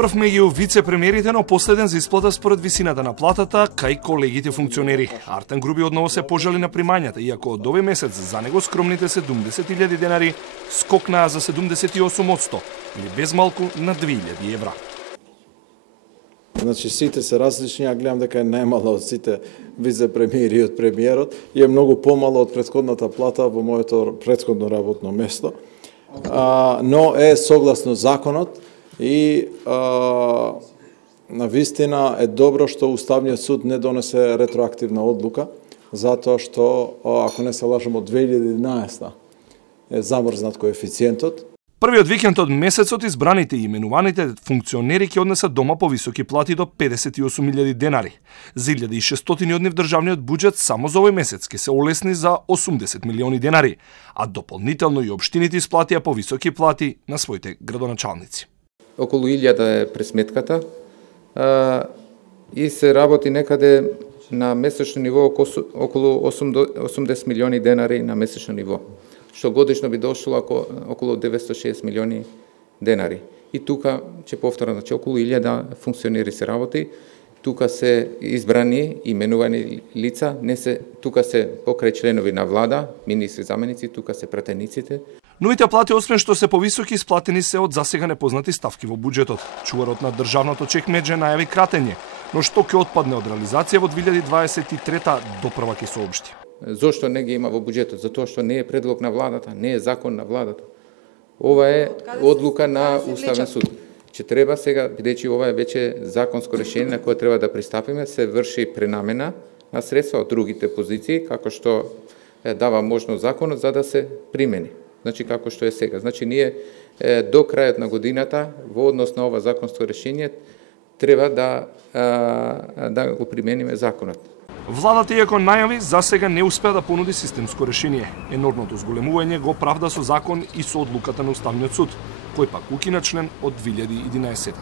прв меѓу вице-премиерите, но последен за исплата според висината на платата кај колегите функционери. Артем Груби одново се пожали на примањата, иако од овој месец за него скромните 70.000 денари скокнаа за 78%, или без малку на 2.000 евра. Значи сите се различни, ја гледам дека е најмала од сите вице-премиери и од премиерот и е многу помало од претходната плата во моето претходно работно место. Но е согласно законот и на вистина е добро што Уставниот суд не донесе ретроактивна одлука, затоа што, ако не се лажам, од 2011 е замрзнат коефициентот. Првиот викенд од месецот избраните и именуваните функционери ќе однесат дома по високи плати до 58.000 денари. За 1.600 од нив државниот буџет само за овој месец ќе се олесни за 80 милиони денари, а дополнително и општините исплатија по високи плати на своите градоначалници. Околу 1000 е пресметката и се работи некаде на месечно ниво околу 80 милиони денари на месечно ниво, што годишно би дошло околу 960 милиони денари. И тука, ќе повторам, значи околу 1000 функционери се работи, тука се избрани, именувани лица, тука се покрај членови на влада, министри, заменици, тука се пратениците. Новите плати, освен што се повисоки, исплатени се од засега непознати ставки во буџетот. Чуварот на државното чекмедже најави кратење, но што ќе отпадне од реализација во 2023 допрва ќе соопшти. Зошто не ги има во буџетот? Затоа што не е предлог на владата, не е закон на владата. Ова е одлука на Уставен суд. Че треба сега, бидејќи ова е веќе законско решение на кое треба да пристапиме, се врши пренамена на средства од другите позиции, како што дава можност законот за да се примени. Значи како што е сега. Значи ние до крајот на годината во однос на ова законско решение треба да го примениме законот. Владата, иако најави, за сега не успеа да понуди системско решение. Енормното зголемување го правда со закон и со одлуката на Уставниот суд, кој пак укина член од 2011.